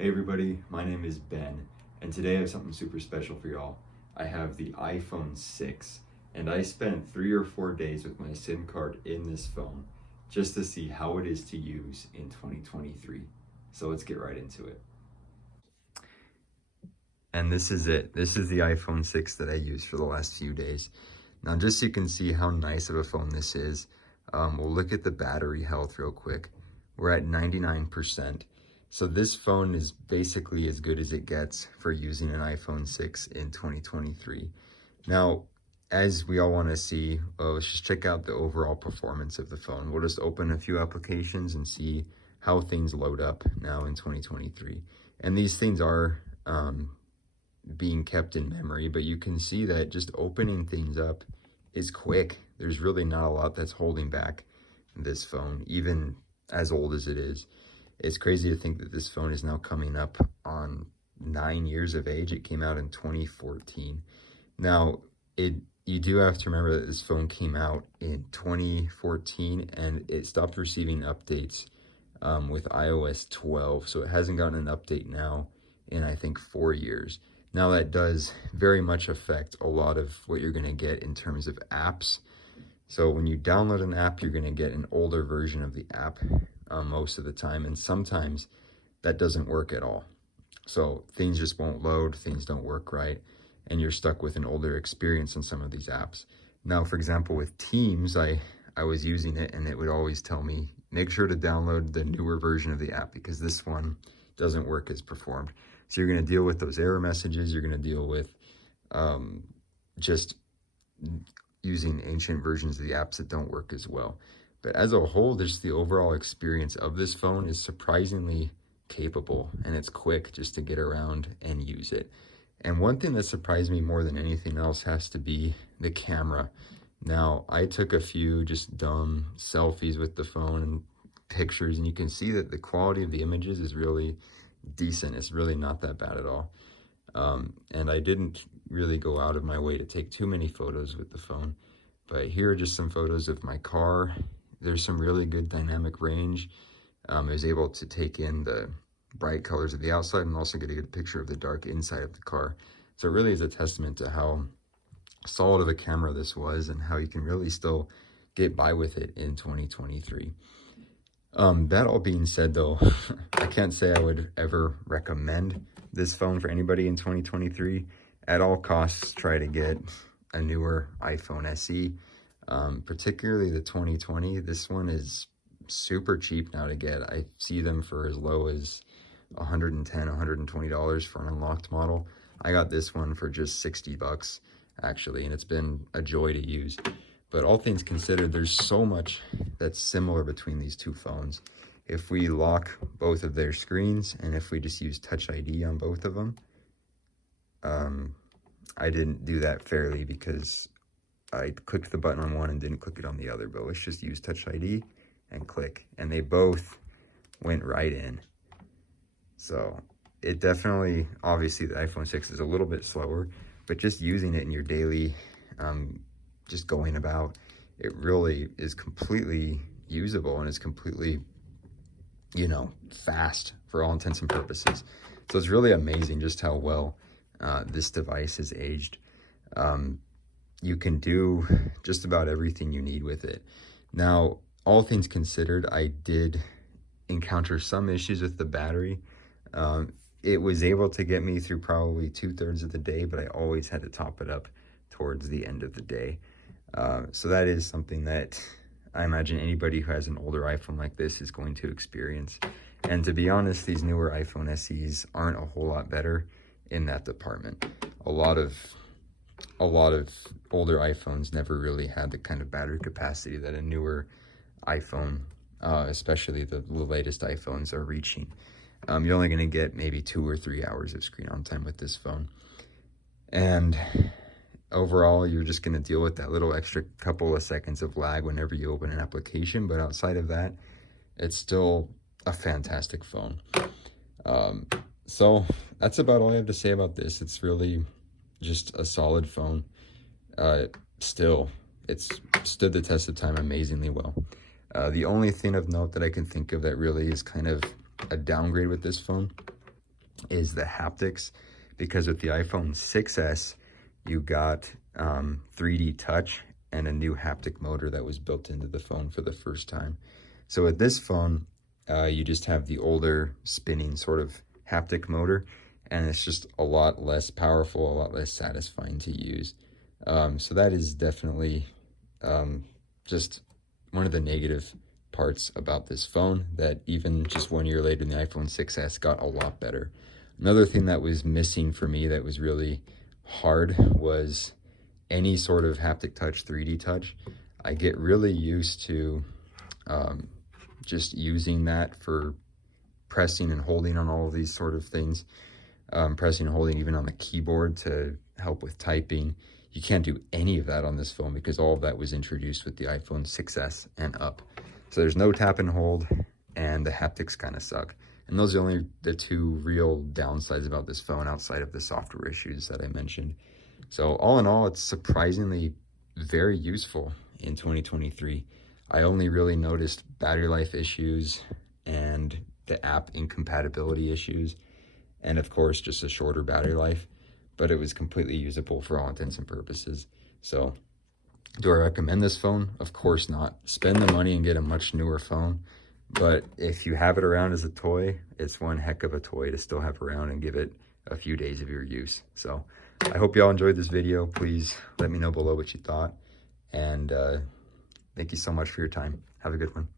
Hey everybody, my name is Ben, and today I have something super special for y'all. I have the iPhone 6, and I spent 3 or 4 days with my SIM card in this phone just to see how it is to use in 2023. So let's get right into it. And this is it. This is the iPhone 6 that I used for the last few days. Now, just so you can see how nice of a phone this is, we'll look at the battery health real quick. We're at 99%. So this phone is basically as good as it gets for using an iPhone 6 in 2023. Now, as we all want to see, let's just check out the overall performance of the phone. We'll just open a few applications and see how things load up now in 2023. And these things are being kept in memory, but you can see that just opening things up is quick. There's really not a lot that's holding back this phone, even as old as it is. It's crazy to think that this phone is now coming up on 9 years of age. It came out in 2014. Now, you do have to remember that this phone came out in 2014 and it stopped receiving updates with iOS 12. So it hasn't gotten an update now in, I think, 4 years. Now, that does very much affect a lot of what you're going to get in terms of apps. So when you download an app, you're going to get an older version of the app most of the time, and sometimes that doesn't work at all. So things just won't load, things don't work right, and you're stuck with an older experience in some of these apps. Now, for example, with Teams, I was using it and it would always tell me, make sure to download the newer version of the app because this one doesn't work as performed. So you're going to deal with those error messages, you're going to deal with just using ancient versions of the apps that don't work as well. But as a whole, just the overall experience of this phone is surprisingly capable, and it's quick just to get around and use it. And one thing that surprised me more than anything else has to be the camera. Now, I took a few just dumb selfies with the phone and pictures, and you can see that the quality of the images is really decent. It's really not that bad at all. And I didn't really go out of my way to take too many photos with the phone. But here are just some photos of my car. There's some really good dynamic range. I was able to take in the bright colors of the outside and also get a good picture of the dark inside of the car. So it really is a testament to how solid of a camera this was and how you can really still get by with it in 2023. That all being said, though, I can't say I would ever recommend this phone for anybody in 2023. At all costs, try to get a newer iPhone SE, particularly the 2020. This one is super cheap now to get. I see them for as low as $110, $120 for an unlocked model. I got this one for just $60 actually, and it's been a joy to use. But all things considered, there's so much that's similar between these two phones. If we lock both of their screens and if we just use Touch ID on both of them, I didn't do that fairly because I clicked the button on one and didn't click it on the other, but let's just use Touch ID and click, and they both went right in. So it definitely, obviously the iPhone 6 is a little bit slower, but just using it in your daily, just going about, it really is completely usable and it's completely, fast for all intents and purposes. So it's really amazing just how well this device has aged. You can do just about everything you need with it. Now, all things considered, I did encounter some issues with the battery. It was able to get me through probably 2/3 of the day, but I always had to top it up towards the end of the day. So that is something that I imagine anybody who has an older iPhone like this is going to experience. And to be honest, these newer iPhone SEs aren't a whole lot better in that department. A lot of older iPhones never really had the kind of battery capacity that a newer iPhone, especially the latest iPhones, are reaching. You're only going to get maybe 2 or 3 hours of screen on time with this phone. And overall, you're just going to deal with that little extra couple of seconds of lag whenever you open an application. But outside of that, it's still a fantastic phone. So that's about all I have to say about this. It's really just a solid phone. It's stood the test of time amazingly well. The only thing of note that I can think of that really is kind of a downgrade with this phone is the haptics, because with the iPhone 6s, you got 3D touch and a new haptic motor that was built into the phone for the first time. So with this phone, you just have the older spinning sort of haptic motor, and it's just a lot less powerful, a lot less satisfying to use. So that is definitely just one of the negative parts about this phone, that even just 1 year later, the iPhone 6s got a lot better. Another thing that was missing for me that was really hard was any sort of haptic touch, 3D touch. I get really used to just using that for pressing and holding on all of these sort of things. Pressing and holding even on the keyboard to help with typing. You can't do any of that on this phone because all of that was introduced with the iPhone 6s and up. So there's no tap and hold, and the haptics kind of suck. And those are only the two real downsides about this phone outside of the software issues that I mentioned. So all in all, it's surprisingly very useful in 2023. I only really noticed battery life issues and the app incompatibility issues, and of course just a shorter battery life, but it was completely usable for all intents and purposes. So do I recommend this phone? Of course not. Spend the money and get a much newer phone. But if you have it around as a toy, it's one heck of a toy to still have around and give it a few days of your use. So I hope y'all enjoyed this video. Please let me know below what you thought. And thank you so much for your time. Have a good one.